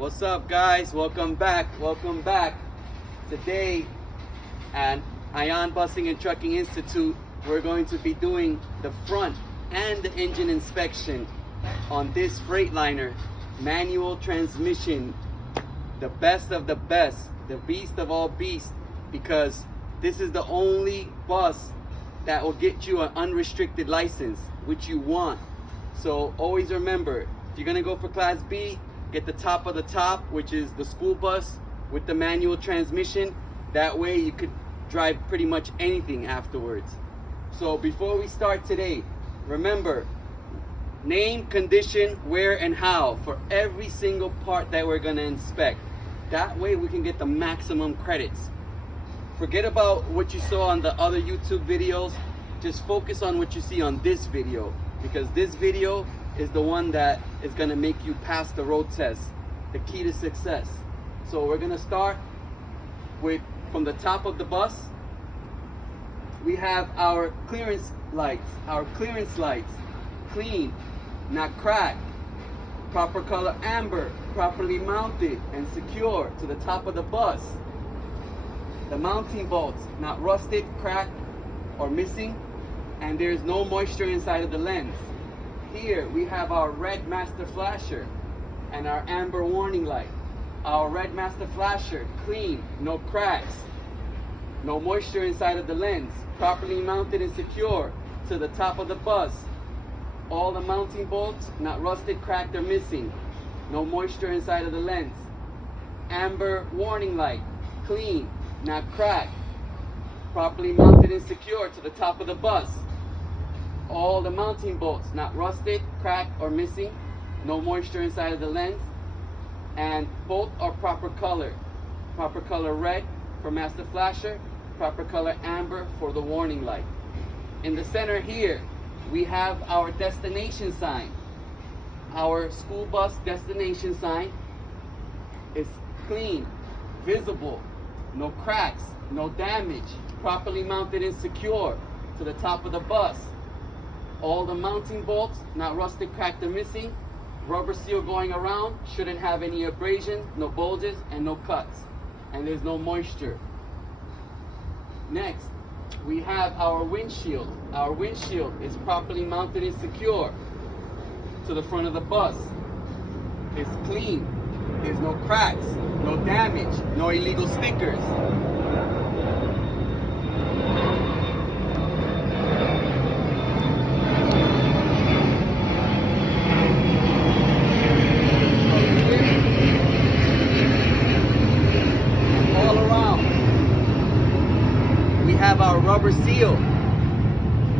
What's up, guys? Welcome back. Today at Ion Busing and Trucking Institute, we're going to be doing the front and the engine inspection on this Freightliner manual transmission, the best of the best, the beast of all beasts, because this is the only bus that will get you an unrestricted license, which you want. So always remember, if you're gonna go for Class B, get the top of the top, which is the school bus with the manual transmission. That way you could drive pretty much anything afterwards. So before we start today, remember, name, condition, where, and how for every single part that we're gonna inspect. That way we can get the maximum credits. Forget about what you saw on the other YouTube videos. Just focus on what you see on this video, because this video is the one that is gonna make you pass the road test, the key to success. So we're gonna start with, from the top of the bus, we have our clearance lights. Our clearance lights, clean, not cracked, proper color amber, properly mounted and secure to the top of the bus. The mounting bolts, not rusted, cracked, or missing, and there's no moisture inside of the lens. Here we have our red master flasher and our amber warning light. Our red master flasher, clean, no cracks, no moisture inside of the lens, properly mounted and secure to the top of the bus. All the mounting bolts, not rusted, cracked, or missing, no moisture inside of the lens. Amber warning light, clean, not cracked, properly mounted and secure to the top of the bus. All the mounting bolts, not rusted, cracked, or missing, no moisture inside of the lens, and both are proper color. Proper color red for master flasher, proper color amber for the warning light. In the center here, we have our destination sign. Our school bus destination sign is clean, visible, no cracks, no damage, properly mounted and secure to the top of the bus. All the mounting bolts, not rusted, cracked, or missing, rubber seal going around, shouldn't have any abrasions, no bulges, and no cuts. And there's no moisture. Next, we have our windshield. Our windshield is properly mounted and secure to the front of the bus. It's clean. There's no cracks, no damage, no illegal stickers. All around, we have our rubber seal.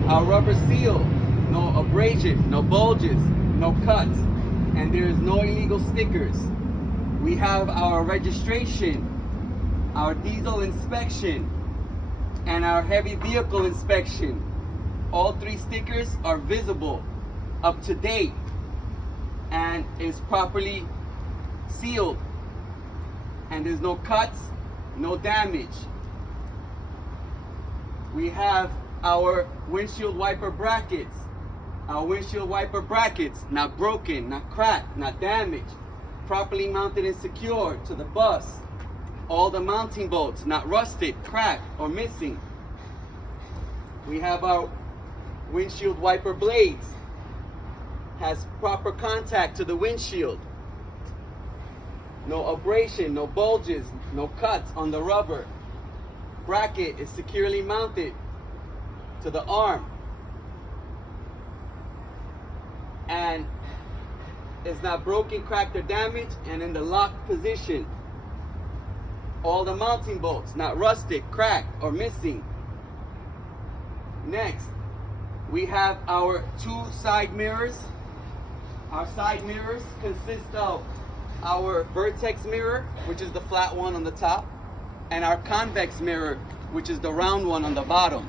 Our rubber seal, no abrasion, no bulges, no cuts, and there is no illegal stickers. We have our registration, our diesel inspection, and our heavy vehicle inspection. All three stickers are visible, up to date, and is properly sealed. And there's no cuts, no damage. We have our windshield wiper brackets. Our windshield wiper brackets, not broken, not cracked, not damaged, properly mounted and secure to the bus. All the mounting bolts, not rusted, cracked, or missing. We have our windshield wiper blades, has proper contact to the windshield. No abrasion, no bulges, no cuts on the rubber. Bracket is securely mounted to the arm. And it's not broken, cracked, or damaged, and in the locked position. All the mounting bolts, not rusted, cracked, or missing. Next, we have our two side mirrors. Our side mirrors consist of our vertex mirror, which is the flat one on the top, and our convex mirror, which is the round one on the bottom.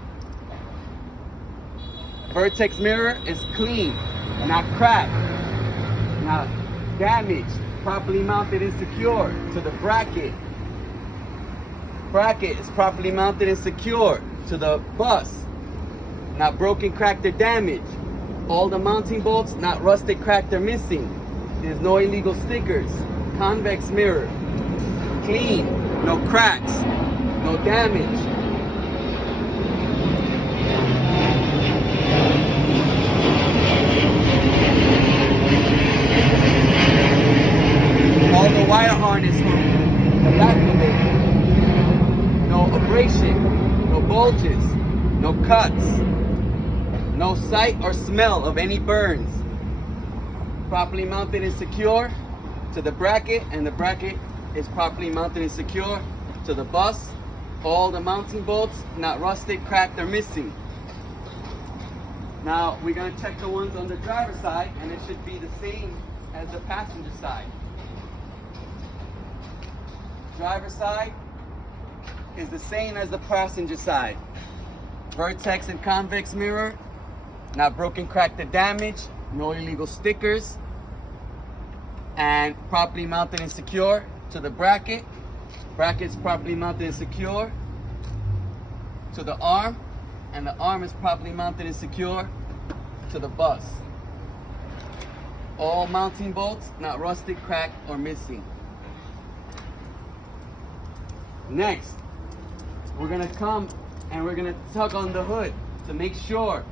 Vertex mirror is clean, not cracked, not damaged, properly mounted and secure to the bracket. Bracket is properly mounted and secure to the bus, not broken, cracked, or damaged. All the mounting bolts, not rusted, cracked, or missing. There's no illegal stickers. convex mirror. Clean, no cracks, no damage. All the wire harness from the back of it. No abrasion, no bulges, no cuts, no sight or smell of any burns. Properly mounted and secure to the bracket, and the bracket is properly mounted and secure to the bus. All the mounting bolts not rusted, cracked, or missing. Now we're going to check the ones on the driver's side, and it should be the same as the passenger side. Driver's side is the same as the passenger side. Vertex and convex mirror, not broken, cracked, or damaged, no illegal stickers, and properly mounted and secure to the bracket. Bracket's properly mounted and secure to the arm, and the arm is properly mounted and secure to the bus. All mounting bolts not rusted, cracked, or missing. Next, we're gonna come and we're gonna tug on the hood to make sure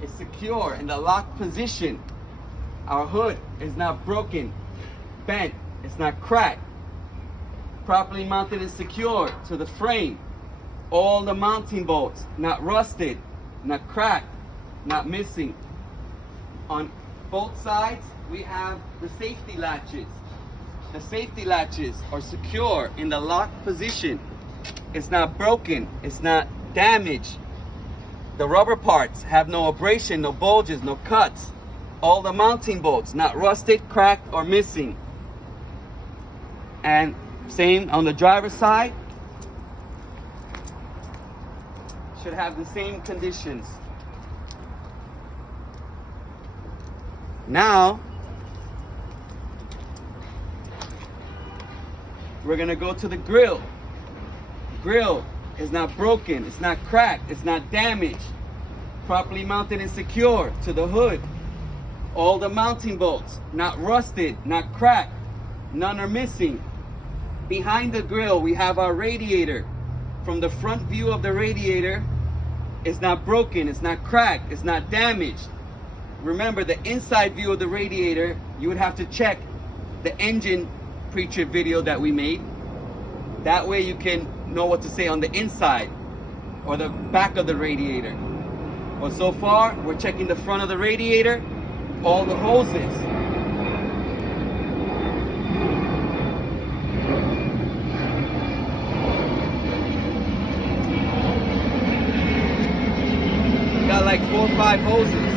it's secure in the locked position. Our hood is not broken, bent, it's not cracked. Properly mounted and secure to the frame. All the mounting bolts not rusted, not cracked, not missing. On both sides, we have the safety latches. The safety latches are secure in the locked position. It's not broken, it's not damaged. The rubber parts have no abrasion, no bulges, no cuts. All the mounting bolts not rusted, cracked, or missing. And same on the driver's side. Should have the same conditions. Now, we're gonna go to the grill. Grill is not broken, it's not cracked, it's not damaged. Properly mounted and secure to the hood. All the mounting bolts not rusted, not cracked, none are missing. Behind the grill, we have our radiator. From the front view of the radiator, it's not broken, it's not cracked, it's not damaged. Remember, the inside view of the radiator, you would have to check the engine pre-trip video that we made. That way you can know what to say on the inside or the back of the radiator. Well, so far, we're checking the front of the radiator, all the hoses. Got like 4 or 5 hoses.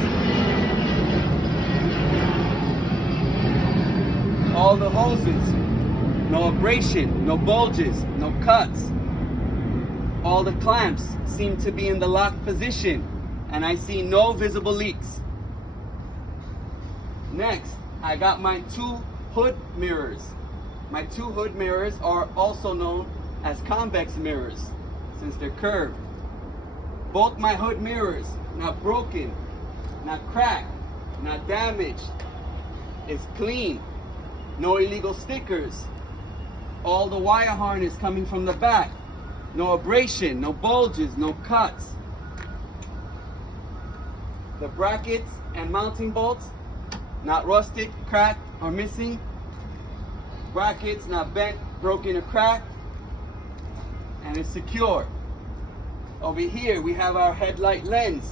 All the hoses, no abrasion, no bulges, no cuts. All the clamps seem to be in the locked position, and I see no visible leaks. Next, I got my 2 hood mirrors. My 2 hood mirrors are also known as convex mirrors, since they're curved. Both my hood mirrors, not broken, not cracked, not damaged. It's clean, no illegal stickers. All the wire harness coming from the back, no abrasion, no bulges, no cuts. The brackets and mounting bolts, not rusted, cracked, or missing. Brackets not bent, broken, or cracked. And it's secure. Over here, we have our headlight lens.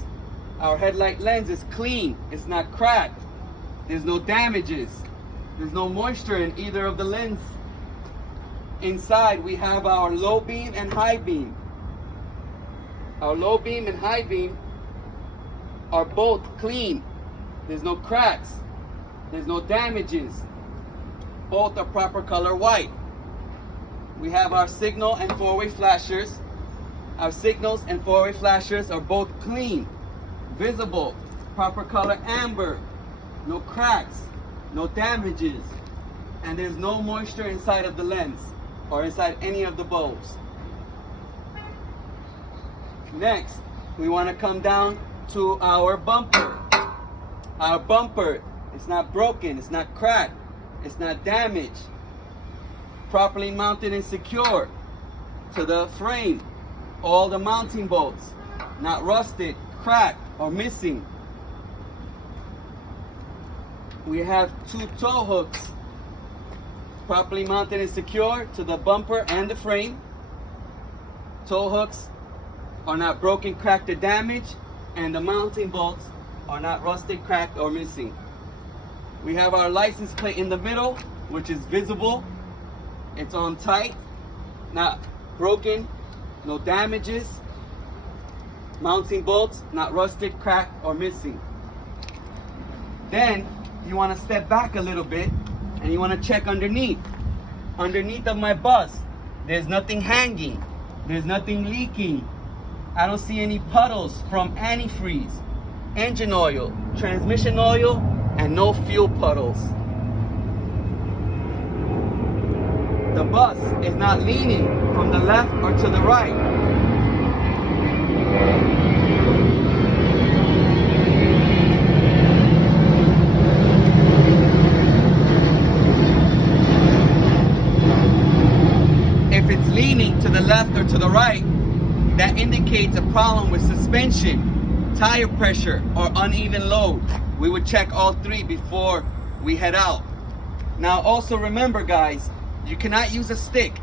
Our headlight lens is clean, it's not cracked. There's no damages. There's no moisture in either of the lens. Inside, we have our low beam and high beam. Our low beam and high beam are both clean. There's no cracks. There's no damages. Both are proper color white. We have our signal and 4-way flashers. Our signals and 4-way flashers are both clean, visible, proper color amber, no cracks, no damages, and there's no moisture inside of the lens or inside any of the bulbs. Next, we want to come down to our bumper. Our bumper is not broken, it's not cracked, it's not damaged. properly mounted and secure to the frame. All the mounting bolts, not rusted, cracked, or missing. We have 2 tow hooks, properly mounted and secure to the bumper and the frame. Tow hooks are not broken, cracked, or damaged, and the mounting bolts are not rusted, cracked, or missing. We have our license plate in the middle, which is visible. It's on tight, not broken, no damages. Mounting bolts, not rusted, cracked, or missing. Then you want to step back a little bit and you want to check underneath. Underneath of my bus, there's nothing hanging. There's nothing leaking. I don't see any puddles from antifreeze, engine oil, transmission oil, and no fuel puddles. The bus is not leaning from the left or to the right. If it's leaning to the left or to the right, that indicates a problem with suspension, tire pressure, or uneven load. We would check all 3 before we head out. Now also remember, guys, you cannot use a stick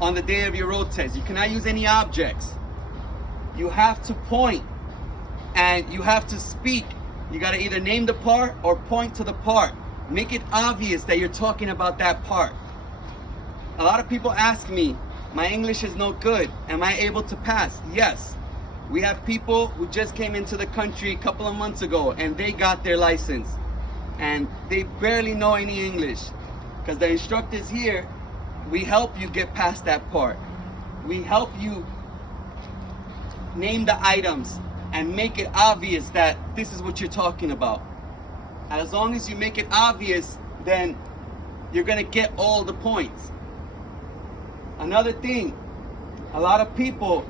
on the day of your road test. You cannot use any objects. You have to point and you have to speak. You got to either name the part or point to the part. Make it obvious that you're talking about that part. A lot of people ask me, my English is no good. Am I able to pass? Yes. We have people who just came into the country a couple of months ago and they got their license and they barely know any English. Because the instructors here, we help you get past that part. We help you name the items and make it obvious that this is what you're talking about. And as long as you make it obvious, then you're gonna get all the points. Another thing, a lot of people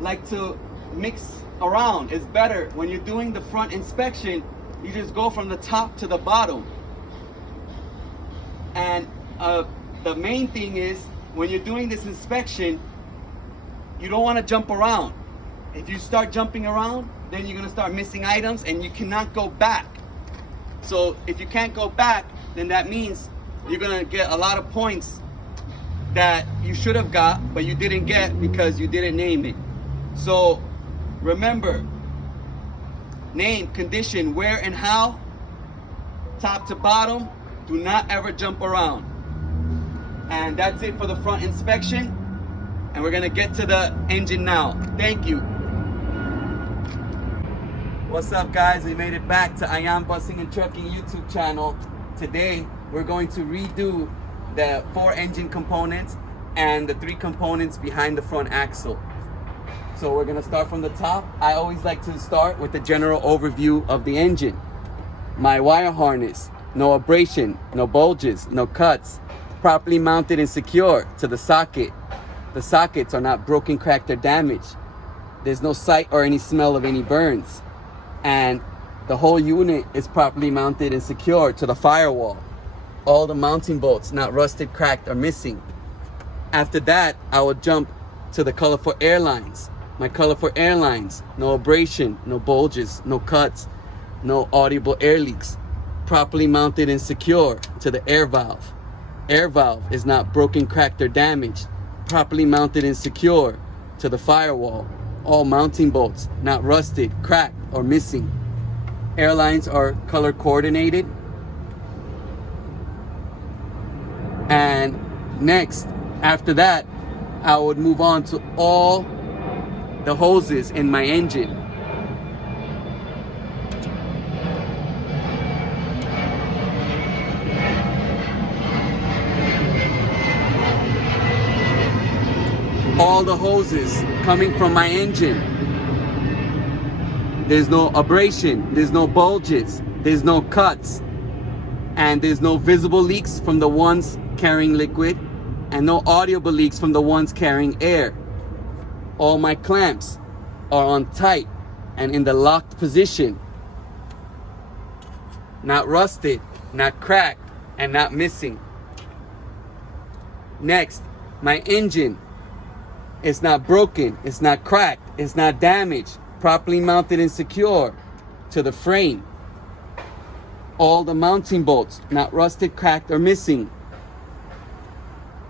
like to mix around. It's better when you're doing the front inspection, you just go from the top to the bottom. And the main thing is, when you're doing this inspection, you don't want to jump around. If you start jumping around, then you're going to start missing items and you cannot go back. So if you can't go back, then that means you're going to get a lot of points that you should have got, but you didn't get because you didn't name it. So remember, name, condition, where and how, top to bottom. Do not ever jump around. And that's it for the front inspection. And we're gonna get to the engine now. Thank you. What's up, guys? We made it back to Ayan Busing and Trucking YouTube channel. Today, we're going to redo the 4 engine components and the 3 components behind the front axle. So we're gonna start from the top. I always like to start with the general overview of the engine. My wire harness, no abrasion, no bulges, no cuts, properly mounted and secure to the socket. The sockets are not broken, cracked, or damaged. There's no sight or any smell of any burns. And the whole unit is properly mounted and secure to the firewall. All the mounting bolts not rusted, cracked, or missing. After that, I will jump to the colorful airlines. My colorful airlines, no abrasion, no bulges, no cuts, no audible air leaks. Properly mounted and secure to the air valve. Air valve is not broken, cracked, or damaged. Properly mounted and secure to the firewall. All mounting bolts not rusted, cracked, or missing. Airlines are color coordinated. And next, after that, I would move on to all the hoses in my engine. All the hoses coming from my engine. There's no abrasion, there's no bulges, there's no cuts, and there's no visible leaks from the ones carrying liquid, and no audible leaks from the ones carrying air. All my clamps are on tight and in the locked position. Not rusted, not cracked, and not missing. Next, my engine is not broken, it's not cracked, it's not damaged, properly mounted and secure to the frame. All the mounting bolts not rusted, cracked, or missing.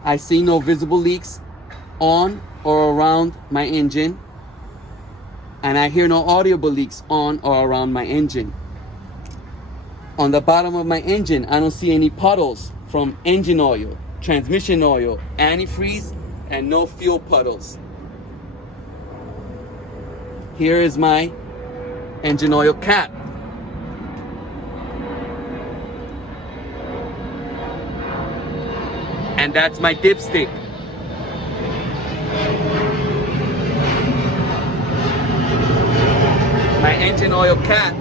I see no visible leaks on or around my engine, and I hear no audible leaks on or around my engine. On the bottom of my engine, I don't see any puddles from engine oil, transmission oil, antifreeze, and no fuel puddles. Here is my engine oil cap. And that's my dipstick. My engine oil cap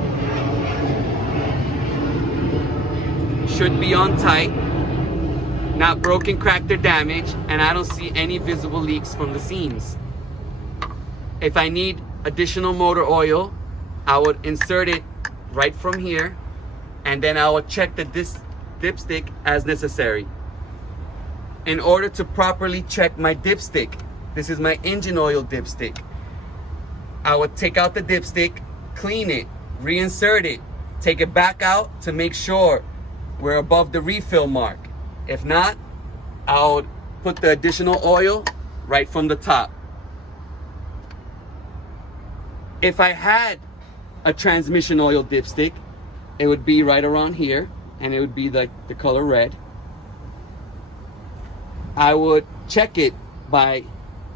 should be on tight, not broken, cracked, or damaged, and I don't see any visible leaks from the seams. If I need additional motor oil, I would insert it right from here, and then I would check the dipstick as necessary. In order to properly check my dipstick, this is my engine oil dipstick, I would take out the dipstick, clean it, reinsert it, take it back out to make sure we're above the refill mark. If not, I would put the additional oil right from the top. If I had a transmission oil dipstick, it would be right around here, and it would be like the color red. I would check it by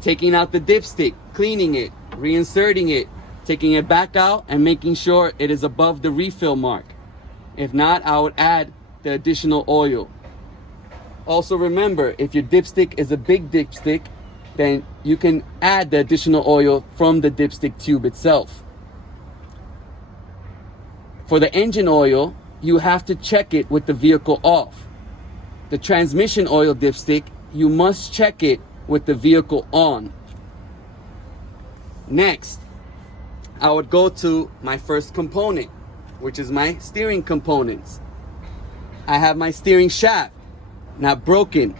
taking out the dipstick, cleaning it, reinserting it, taking it back out, and making sure it is above the refill mark. If not, I would add the additional oil. Also remember, if your dipstick is a big dipstick, then you can add the additional oil from the dipstick tube itself. For the engine oil, you have to check it with the vehicle off. The transmission oil dipstick, you must check it with the vehicle on. Next, I would go to my first component, which is my steering components. I have my steering shaft, not broken,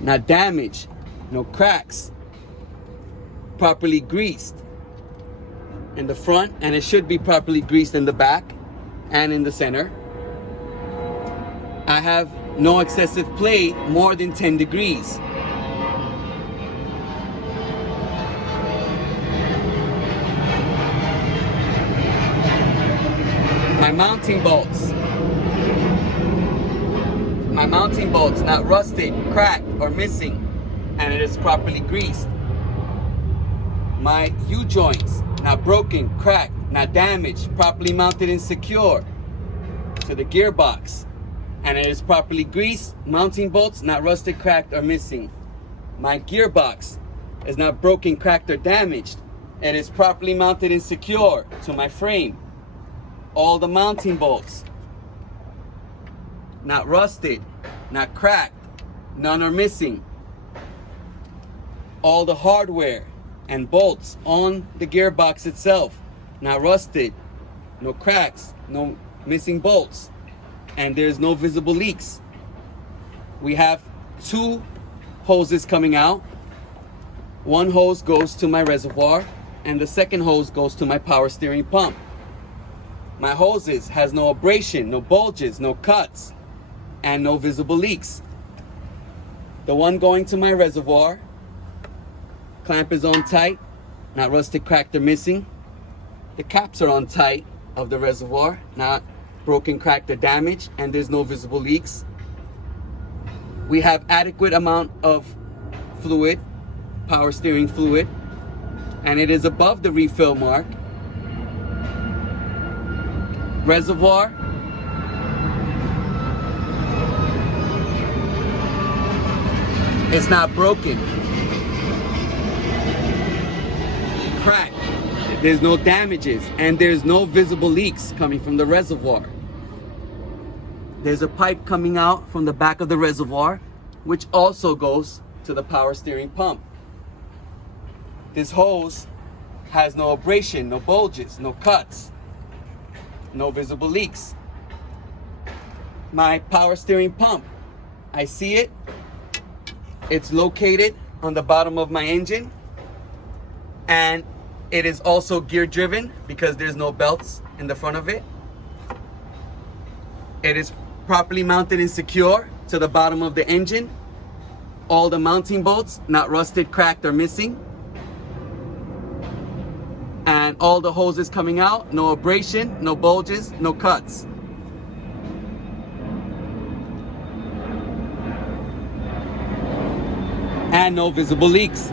not damaged, no cracks, properly greased in the front, and it should be properly greased in the back and in the center. I have no excessive play more than 10 degrees. My mounting bolts not rusted, cracked, or missing, and it is properly greased. My U-joints not broken, cracked, not damaged, properly mounted and secure to the gearbox, and it is properly greased. Mounting bolts not rusted, cracked, or missing. My gearbox is not broken, cracked, or damaged. It is properly mounted and secure to my frame. All the mounting bolts not rusted, not cracked, none are missing. All the hardware and bolts on the gearbox itself not rusted, no cracks, no missing bolts, and there's no visible leaks. We have two hoses coming out. One hose goes to my reservoir, and the second hose goes to my power steering pump. My hoses has no abrasion, no bulges, no cuts, and no visible leaks. The one going to my reservoir, clamp is on tight, not rusted, cracked, or missing. The caps are on tight of the reservoir, not broken, cracked, or damaged, and there's no visible leaks. We have adequate amount of fluid, power steering fluid, and it is above the refill mark. Reservoir is not broken, cracked, there's no damages, and there's no visible leaks coming from the reservoir. There's a pipe coming out from the back of the reservoir, which also goes to the power steering pump. This hose has no abrasion, no bulges, no cuts, no visible leaks. My power steering pump, I see it, It's located on the bottom of my engine, and it is also gear driven because there's no belts in the front of it. It is properly mounted and secure to the bottom of the engine. All the mounting bolts not rusted, cracked, or missing. And all the hoses coming out, no abrasion, no bulges, no cuts. And no visible leaks.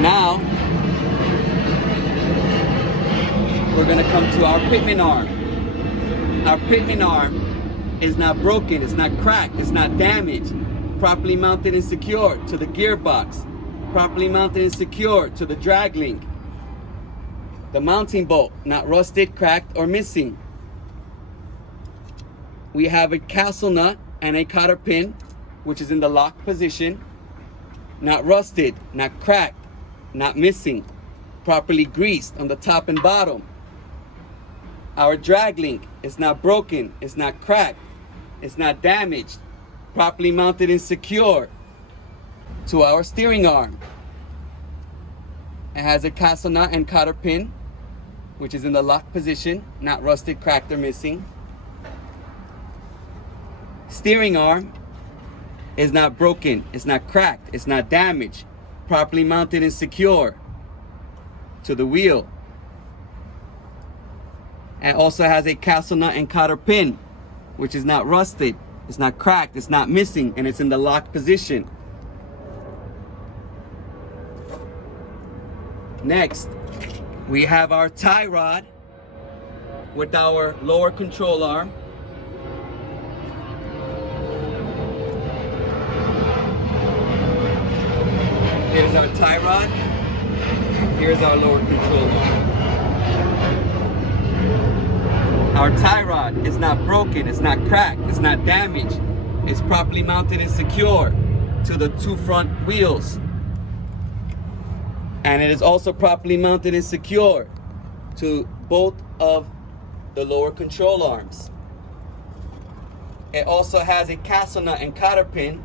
Now, we're gonna come to our pitman arm. Our pitman arm is not broken, it's not cracked, it's not damaged. Properly mounted and secure to the gearbox. Properly mounted and secure to the drag link. The mounting bolt, not rusted, cracked, or missing. We have a castle nut and a cotter pin, which is in the lock position. Not rusted, not cracked, not missing. Properly greased on the top and bottom. Our drag link is not broken, it's not cracked, it's not damaged. Properly mounted and secure to our steering arm. It has a castle nut and cotter pin, which is in the lock position, not rusted, cracked, or missing. Steering arm is not broken, it's not cracked, it's not damaged. Properly mounted and secure to the wheel. And also has a castle nut and cotter pin, which is not rusted, it's not cracked, it's not missing, and it's in the lock position. Next, we have our tie rod with our lower control arm. Here's our tie rod. Here's our lower control arm. Our tie rod is not broken, it's not cracked, it's not damaged. It's properly mounted and secure to the two front wheels. And it is also properly mounted and secure to both of the lower control arms. It also has a castle nut and cotter pin,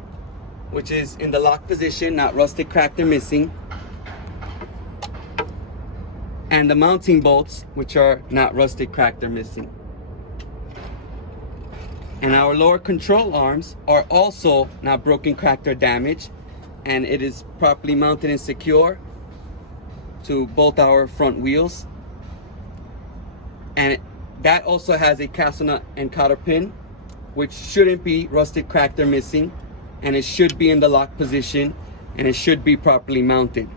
which is in the lock position, not rusted, cracked, or missing. And the mounting bolts, which are not rusted, cracked, or missing. And our lower control arms are also not broken, cracked, or damaged. And it is properly mounted and secure to both our front wheels. And that also has a castle nut and cotter pin, which shouldn't be rusted, cracked, or missing. And it should be in the lock position, and it should be properly mounted.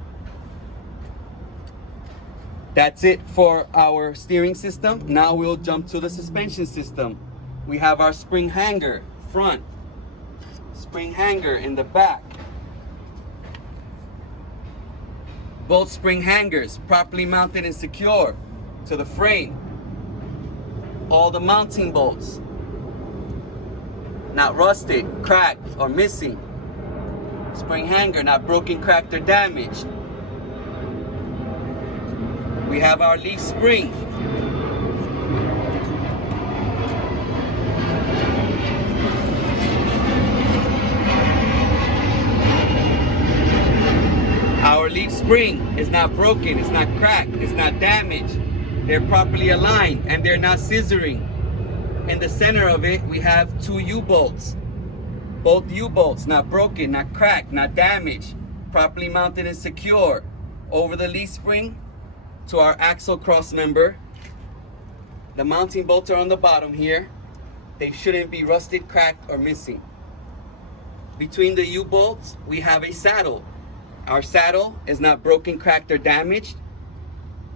That's it for our steering system. Now we'll jump to the suspension system. We have our spring hanger front, spring hanger in the back. Both spring hangers properly mounted and secure to the frame. All the mounting bolts not rusted, cracked, or missing. Spring hanger not broken, cracked, or damaged. We have our leaf spring. Our leaf spring is not broken, it's not cracked, it's not damaged. They're properly aligned and they're not scissoring. In the center of it, we have two U-bolts. Both U-bolts not broken, not cracked, not damaged. Properly mounted and secure over the leaf spring to our axle cross member. The mounting bolts are on the bottom here. They shouldn't be rusted, cracked, or missing. Between the U-bolts, we have a saddle. Our saddle is not broken, cracked, or damaged,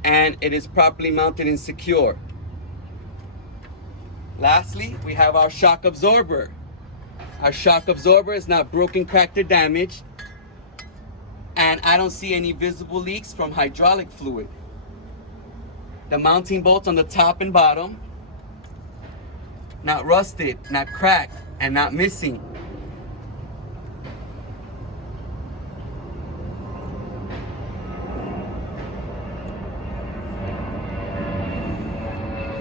and it is properly mounted and secure. Lastly, we have our shock absorber. Our shock absorber is not broken, cracked, or damaged, and I don't see any visible leaks from hydraulic fluid. The mounting bolts on the top and bottom, not rusted, not cracked, and not missing.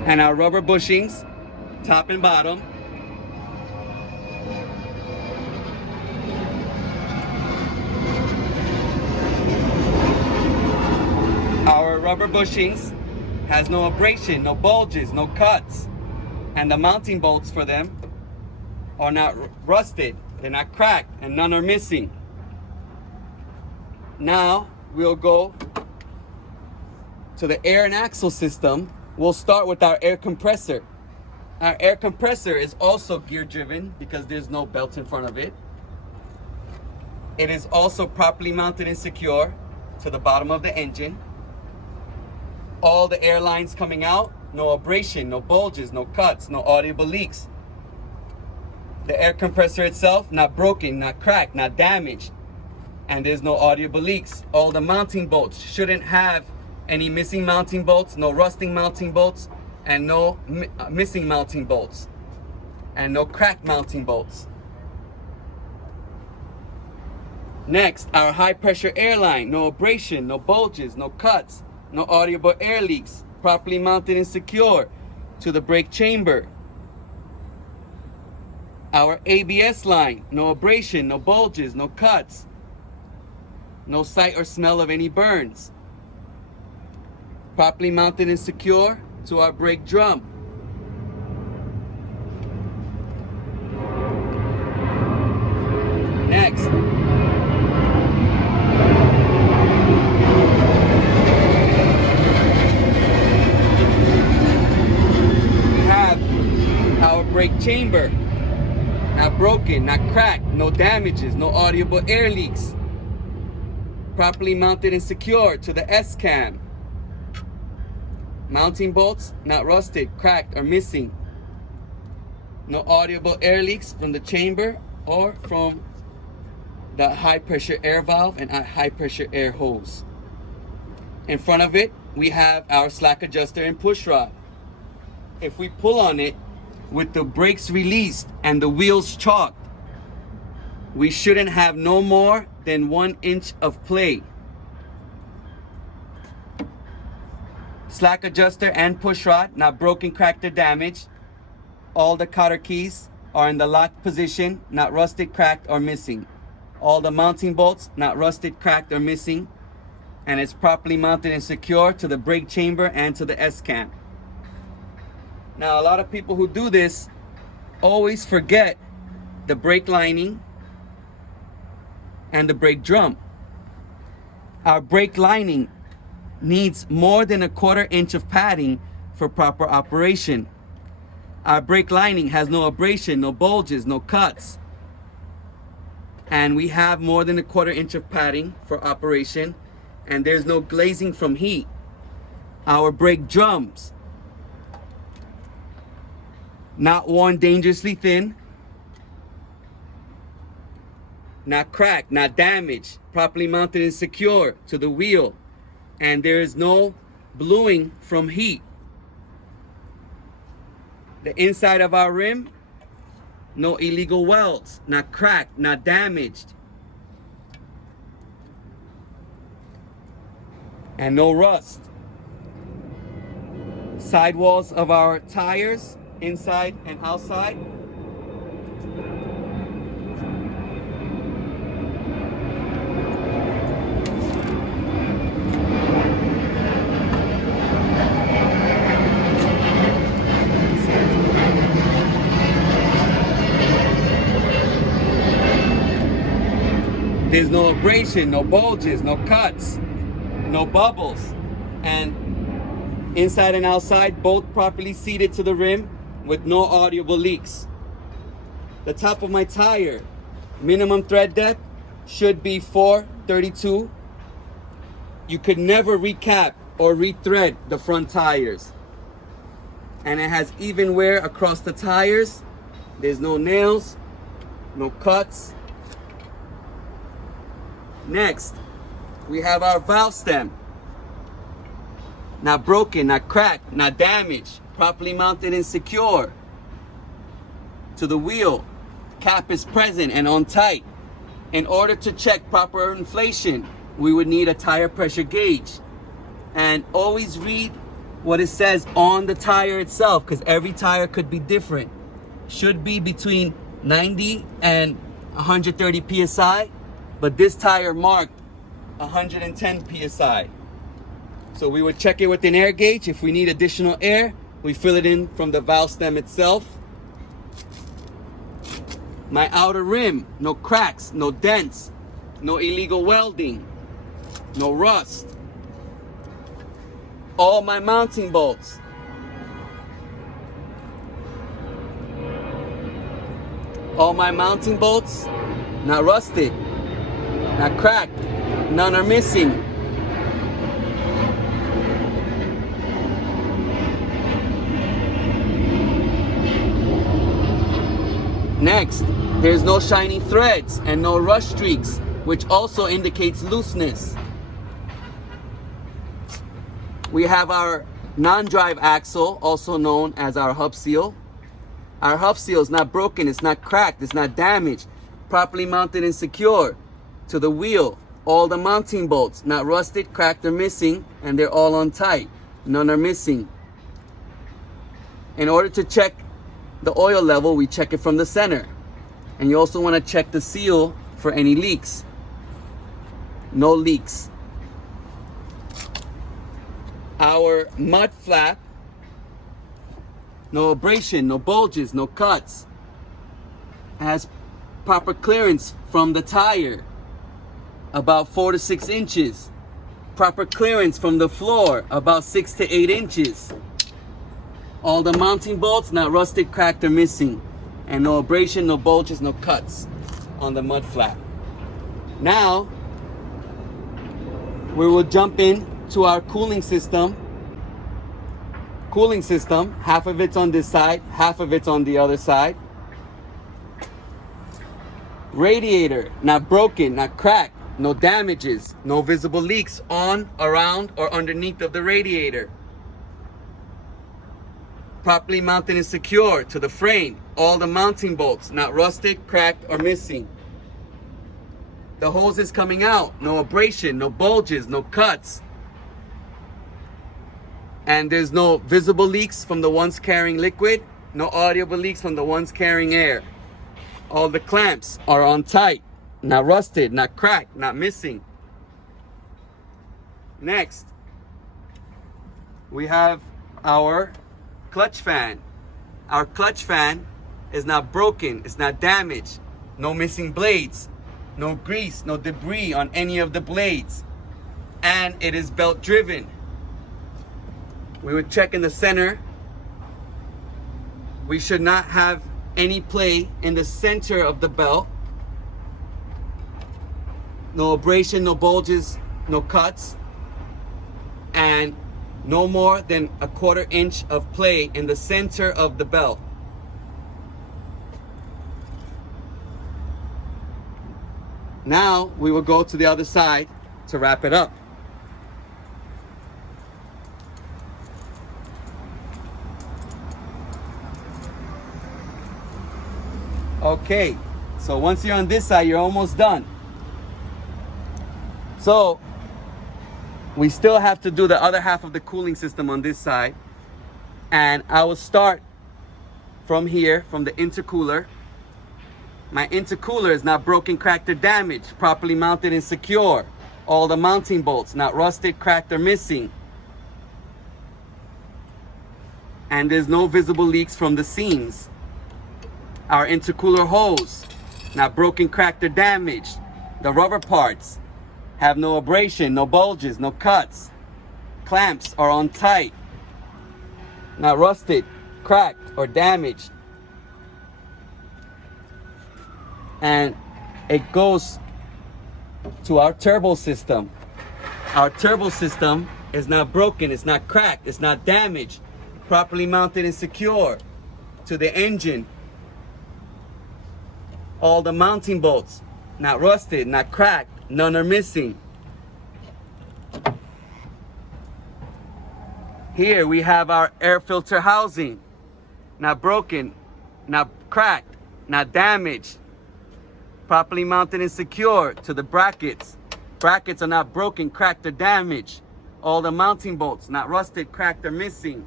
And our rubber bushings top and bottom. Our rubber bushings has no abrasion, no bulges, no cuts, and the mounting bolts for them are not rusted, they're not cracked, and none are missing. Now we'll go to the air and axle system. We'll start with our air compressor. Our air compressor is also gear driven because there's no belt in front of it. It is also properly mounted and secure to the bottom of the engine. All the air lines coming out, no abrasion, no bulges, no cuts, no audible leaks. The air compressor itself, not broken, not cracked, not damaged, and there's no audible leaks. All the mounting bolts shouldn't have any missing mounting bolts, no rusting mounting bolts, and no missing mounting bolts, and no cracked mounting bolts. Next, our high pressure airline, no abrasion, no bulges, no cuts, no audible air leaks, properly mounted and secure to the brake chamber. Our ABS line, no abrasion, no bulges, no cuts, no sight or smell of any burns. Properly mounted and secure to our brake drum. Next, we have our brake chamber. Not broken, not cracked, no damages, no audible air leaks. Properly mounted and secure to the S-cam. Mounting bolts, not rusted, cracked, or missing. No audible air leaks from the chamber or from the high pressure air valve and high pressure air hose. In front of it, we have our slack adjuster and push rod. If we pull on it, with the brakes released and the wheels chalked, we shouldn't have no more than 1 inch of play. Slack adjuster and push rod, not broken, cracked, or damaged. All the cotter keys are in the locked position, not rusted, cracked, or missing. All the mounting bolts, not rusted, cracked, or missing. And it's properly mounted and secure to the brake chamber and to the S-cam. Now, a lot of people who do this always forget the brake lining and the brake drum. Our brake lining needs more than 1/4 inch of padding for proper operation. Our brake lining has no abrasion, no bulges, no cuts. And we have more than 1/4 inch of padding for operation, and there's no glazing from heat. Our brake drums, not worn dangerously thin, not cracked, not damaged, properly mounted and secure to the wheel, and there is no bluing from heat. The inside of our rim, no illegal welds, not cracked, not damaged, and no rust. Sidewalls of our tires, inside and outside, there's no abrasion, no bulges, no cuts, no bubbles, and inside and outside both properly seated to the rim with no audible leaks. The top of my tire, minimum thread depth should be 432. You could never recap or rethread the front tires. And it has even wear across the tires. There's no nails, no cuts. Next, we have our valve stem. Not broken, not cracked, not damaged, properly mounted and secure to the wheel. Cap is present and on tight. In order to check proper inflation, we would need a tire pressure gauge. And always read what it says on the tire itself, because every tire could be different. Should be between 90 and 130 psi, but this tire marked 110 psi. So we would check it with an air gauge. If we need additional air, we fill it in from the valve stem itself. My outer rim, no cracks, no dents, no illegal welding, no rust. All my mounting bolts. All my mounting bolts, not rusted, not cracked, none are missing. Next, there's no shiny threads and no rust streaks, which also indicates looseness. We have our non-drive axle, also known as our hub seal. Our hub seal is not broken, it's not cracked, it's not damaged. Properly mounted and secure to the wheel. All the mounting bolts, not rusted, cracked, or missing, and they're all on tight. None are missing. In order to check the oil level, we check it from the center. And you also want to check the seal for any leaks. No leaks. Our mud flap, no abrasion, no bulges, no cuts. Has proper clearance from the tire, about 4 to 6 inches. Proper clearance from the floor, about 6 to 8 inches. All the mounting bolts, not rusted, cracked, or missing. And no abrasion, no bulges, no cuts on the mud flap. Now, we will jump in to our cooling system. Cooling system, half of it's on this side, half of it's on the other side. Radiator, not broken, not cracked, no damages, no visible leaks on, around, or underneath of the radiator. Properly mounted and secure to the frame. All the mounting bolts, not rusted, cracked, or missing. The hose is coming out, no abrasion, no bulges, no cuts. And there's no visible leaks from the ones carrying liquid, no audible leaks from the ones carrying air. All the clamps are on tight, not rusted, not cracked, not missing. Next, we have our clutch fan. Our clutch fan is not broken, it's not damaged, no missing blades, no grease, no debris on any of the blades, and it is belt driven. We would check in the center. We should not have any play in the center of the belt. No abrasion, no bulges, no cuts, and no more than a 1/4 inch of play in the center of the belt. Now we will go to the other side to wrap it up. Okay, so once you're on this side, you're almost done. So we still have to do the other half of the cooling system on this side. And I will start from here, from the intercooler. My intercooler is not broken, cracked, or damaged, properly mounted and secure. All the mounting bolts, not rusted, cracked, or missing. And there's no visible leaks from the seams. Our intercooler hose, not broken, cracked, or damaged. The rubber parts have no abrasion, no bulges, no cuts. Clamps are on tight, not rusted, cracked, or damaged. And it goes to our turbo system. Our turbo system is not broken, it's not cracked, it's not damaged. Properly mounted and secure to the engine. All the mounting bolts, not rusted, not cracked, none are missing. Here we have our air filter housing, not broken, not cracked, not damaged. Properly mounted and secure to the brackets. Brackets are not broken, cracked, or damaged. All the mounting bolts, not rusted, cracked, or missing.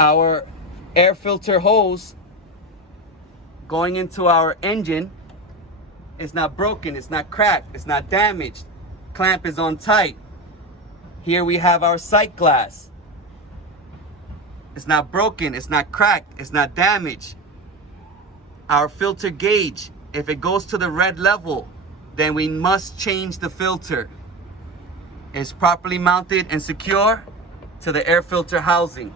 Our air filter hose going into our engine is not broken, it's not cracked, it's not damaged. Clamp is on tight. Here we have our sight glass. It's not broken, it's not cracked, it's not damaged. Our filter gauge, if it goes to the red level, then we must change the filter. It's properly mounted and secure to the air filter housing.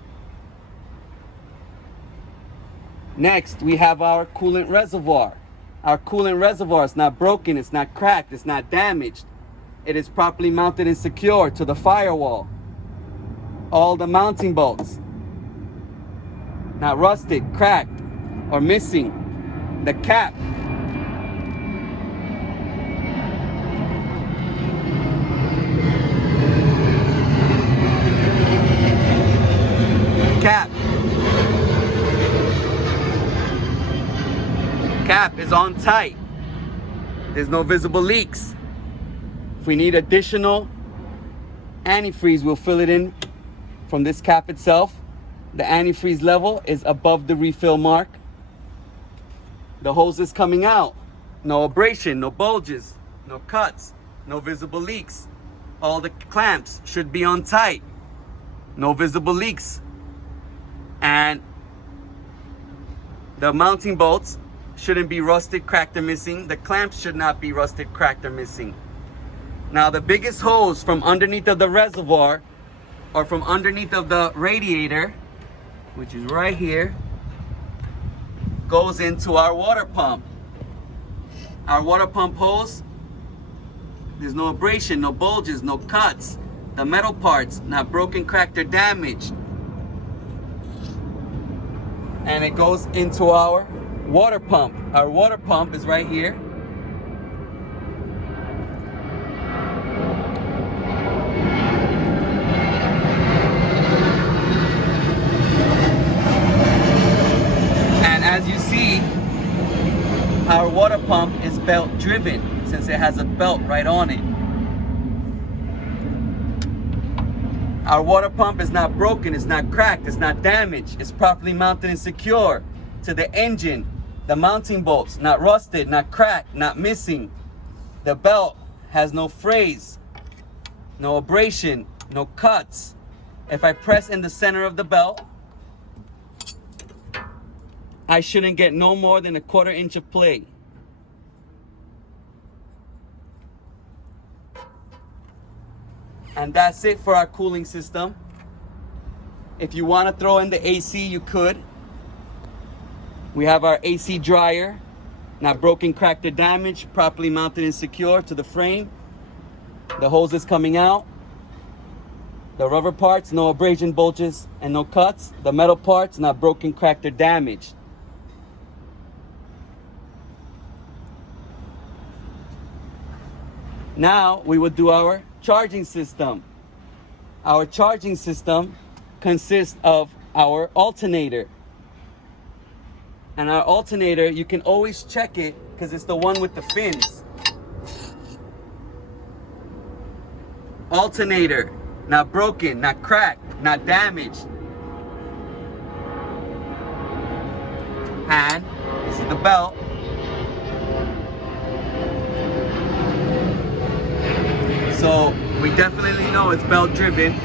Next, we have our coolant reservoir. Our coolant reservoir is not broken, it's not cracked, it's not damaged. It is properly mounted and secure to the firewall. All the mounting bolts, not rusted, cracked, or missing. The cap, cap is on tight. There's no visible leaks. If we need additional antifreeze, we'll fill it in from this cap itself. The antifreeze level is above the refill mark. The hose is coming out. No abrasion, no bulges, no cuts, no visible leaks. All the clamps should be on tight. No visible leaks. And the mounting bolts shouldn't be rusted, cracked, or missing. The clamps should not be rusted, cracked, or missing. Now the biggest hose from underneath of the reservoir or from underneath of the radiator, which is right here, goes into our water pump. Our water pump hose, there's no abrasion, no bulges, no cuts. The metal parts not broken, cracked, or damaged. And it goes into our water pump. Our water pump is right here. And as you see, our water pump is belt driven since it has a belt right on it. Our water pump is not broken, it's not cracked, it's not damaged. It's properly mounted and secure to the engine. The mounting bolts, not rusted, not cracked, not missing. The belt has no frays, no abrasion, no cuts. If I press in the center of the belt, I shouldn't get no more than 1/4 inch of play. And that's it for our cooling system. If you want to throw in the AC, you could. We have our AC dryer, not broken, cracked, or damaged, properly mounted and secure to the frame. The hose is coming out. The rubber parts, no abrasion, bulges, and no cuts. The metal parts, not broken, cracked, or damaged. Now we will do our charging system. Our charging system consists of our alternator. And our alternator, you can always check it because it's the one with the fins. Alternator, not broken, not cracked, not damaged. And this is the belt. So we definitely know it's belt driven.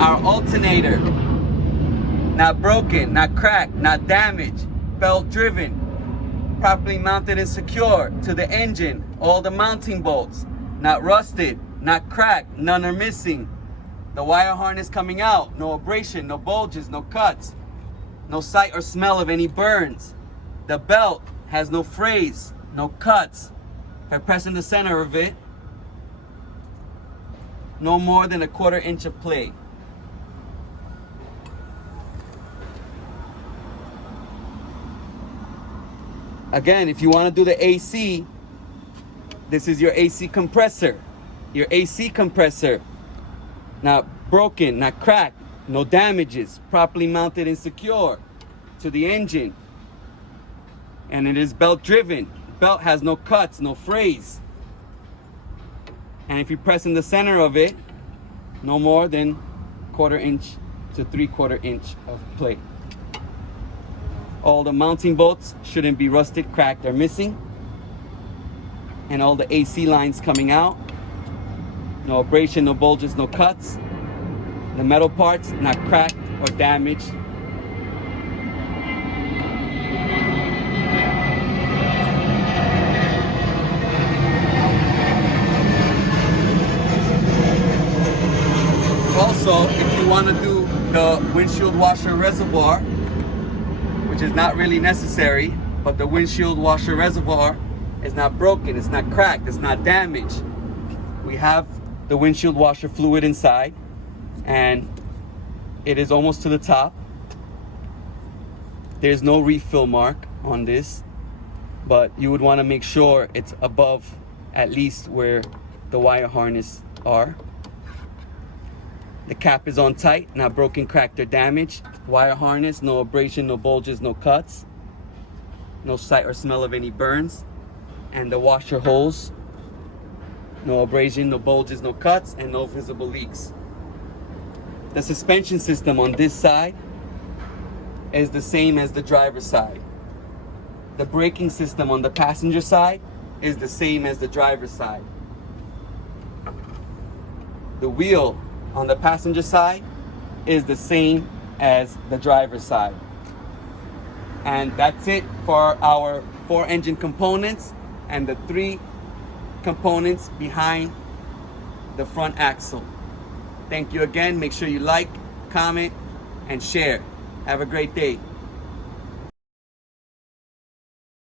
Our alternator, not broken, not cracked, not damaged, belt driven, properly mounted and secure to the engine. All the mounting bolts, not rusted, not cracked, none are missing. The wire harness coming out, no abrasion, no bulges, no cuts, no sight or smell of any burns. The belt has no frays, no cuts. If I press in the center of it, no more than 1/4 inch of play. Again, if you want to do the AC, this is your AC compressor. Your AC compressor, not broken, not cracked, no damages, properly mounted and secure to the engine. And it is belt driven. Belt has no cuts, no frays. And if you press in the center of it, no more than 1/4 inch to 3/4 inch of play. All the mounting bolts shouldn't be rusted, cracked, or missing. And all the AC lines coming out. No abrasion, no bulges, no cuts. The metal parts not cracked or damaged. Also, if you want to do the windshield washer reservoir, which is not really necessary, but the windshield washer reservoir is not broken, it's not cracked, it's not damaged. We have the windshield washer fluid inside, and it is almost to the top. There's no refill mark on this, but you would want to make sure it's above at least where the wire harness are. The cap is on tight, not broken, cracked, or damaged. Wire harness, no abrasion, no bulges, no cuts. No sight or smell of any burns. And the washer holes, no abrasion, no bulges, no cuts, and no visible leaks. The suspension system on this side is the same as the driver's side. The braking system on the passenger side is the same as the driver's side. The wheel on the passenger side is the same as the driver's side. And that's it for our 4 engine components and the 3 components behind the front axle. Thank you again. Make sure you like, comment, and share. Have a great day.